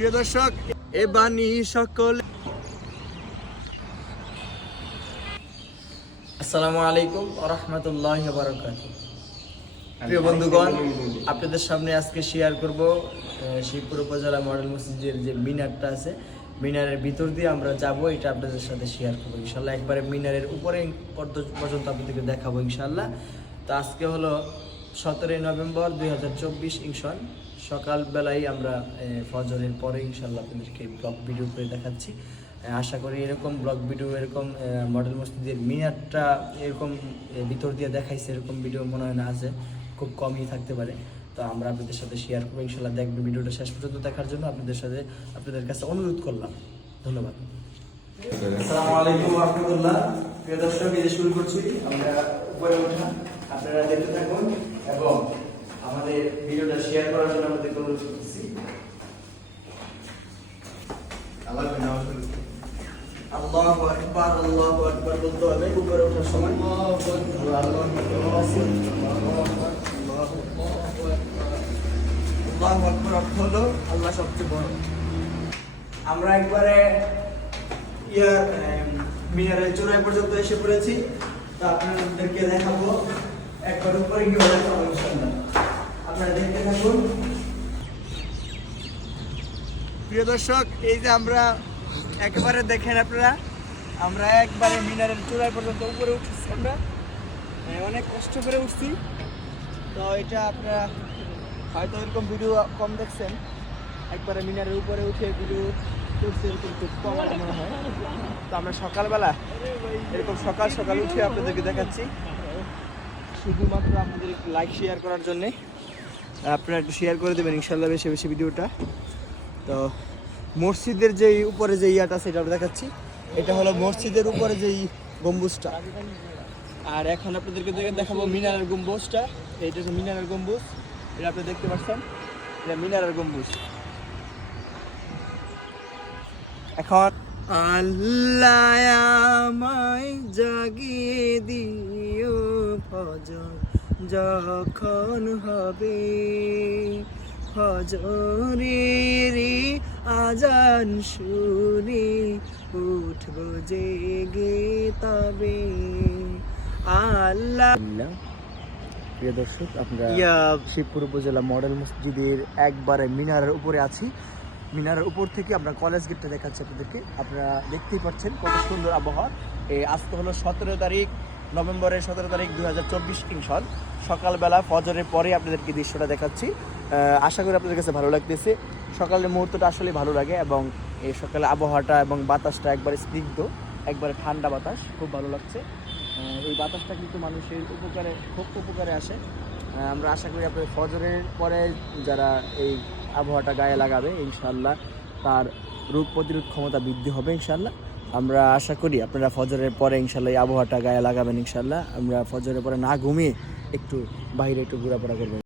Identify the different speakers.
Speaker 1: প্রিয় দর্শক এ বাণী সকল আসসালামু আলাইকুম রহমতুল্লাহ বারকাত প্রিয় বন্ধুগণ আপনাদের সামনে আজকে শেয়ার করব শিবপুর উপজেলা মডেল মসজিদের যে মিনারটা আছে মিনারের ভিতর দিয়ে আমরা যাব এটা আপনাদের সাথে শেয়ার করব। ইনশাল্লাহ একবারে মিনারের উপরে পর্যন্ত আপনাদেরকে দেখাবো ইনশাল্লাহ তো আজকে হলো সতেরোই নভেম্বর দুই হাজার চব্বিশ ইনশন সকালবেলায় আমরা ফজরের পরে ইনশাল্লাহ আপনাদেরকে ব্লগ ভিডিও করে দেখাচ্ছি। আশা করি এরকম ব্লগ ভিডিও, এরকম মডেল মসজিদের মিনারটা এরকম ভিতর দিয়ে দেখাইছে, এরকম ভিডিও মনে হয় না আছে, খুব কমই থাকতে পারে। তো আমরা আপনাদের সাথে শেয়ার করব ইনশাল্লাহ দেখবেন ভিডিওটা শেষ পর্যন্ত দেখার জন্য আপনাদের সাথে আপনাদের কাছে অনুরোধ করলাম। ধন্যবাদ। দর্শক শুরু করছি, আমরা উপরে ওঠা আপনারা দেখতে থাকুন, এবং আমাদের ভিডিওটা শেয়ার করার জন্য আমাদের অনুরোধ করতেছি আল্লাহু আকবার আল্লাহু আকবার বলতে হবে, উপরে ওঠার সময়। আল্লাহু আকবার অর্থ হলো আল্লাহ সবচেয়ে বড়। আমরা একবারে ইয়ার মিনারের চূড়ায় পর্যন্ত এসে পড়েছি। তো আপনাদেরকে দেখাবো। একবার উপরে গিয়ে দেখাবো ইনশাআল্লাহ আপনারা দেখতে থাকুন প্রিয় দর্শক, এই যে আমরা একবারে দেখেন আপনারা, আমরা একবারে মিনারের চূড়ায় পর্যন্ত উপরে উঠেছি আমরা। মানে অনেক কষ্ট করে উঠছি। তো এটা আপনারা হয়তো এরকম ভিডিও কম দেখছেন। একবারে মিনারের উপরে উঠে ভিডিও করছে এরকম খুব কম মনে হয়। তো আমরা সকালবেলা, এরকম সকাল সকাল উঠে আপনাদেরকে দেখাচ্ছি। শুধুমাত্র আপনাদের একটু লাইক শেয়ার করার জন্যে। আপনারা একটু শেয়ার করে দেবেন ইনশাল্লাহ বেশি বেশি ভিডিওটা। তো মসজিদের যে উপরে যে ইয়াটা সেটা আমরা দেখাচ্ছি। এটা হলো মসজিদের উপরে যেই গম্বুজটা। আর এখন আপনাদেরকে দেখাবো মিনারের গম্বুজটা। এইটা হচ্ছে মিনারের গম্বুজ, এটা আপনি দেখতে পাচ্ছেন? এটা মিনারের গম্বুজ। এখন আল্লাহ আমায় জাগিয়ে দিও ফজর, যখন হবে ফজরের আজান শুনে উঠব জেগে তবে। আল্লাহ প্রিয় দর্শক আমরা শিবপুর উপজেলা মডেল মসজিদের একবারে মিনারের উপরে আছি। মিনারের উপর থেকে আমরা কলেজ গেটটা দেখাচ্ছি আপনাদেরকে। আপনারা দেখতেই পাচ্ছেন কত সুন্দর আবহাওয়া। এই আজকে হলো সতেরো তারিখ নভেম্বরের সতেরো তারিখ দু হাজার চব্বিশ ইনশন সকালবেলা ফজরের পরে আপনাদেরকে দৃশ্যটা দেখাচ্ছি। আশা করি আপনাদের কাছে ভালো লাগতেছে। সকালের মুহূর্তটা আসলে ভালো লাগে এবং এই সকালে আবহাওয়াটা এবং বাতাসটা একবারে স্নিগ্ধ, একবারে ঠান্ডা বাতাস, খুব ভালো লাগছে। এই বাতাসটা কিন্তু মানুষের উপকারে, খুব উপকারে আসে। আমরা আশা করি আপনাদের ফজরের পরে যারা এই আবহাওয়াটা গায়ে লাগাবে ইনশাল্লাহ তার রোগ প্রতিরোধ ক্ষমতা বৃদ্ধি হবে ইনশাল্লাহ আমরা আশা করি আপনারা ফজরের পরে ইনশাল্লাহ এই আবহাওয়াটা গায়ে লাগাবেন ইনশাল্লাহ আমরা ফজরের পরে না ঘুমিয়ে একটু বাইরে একটু ঘোরাফেরা করবেন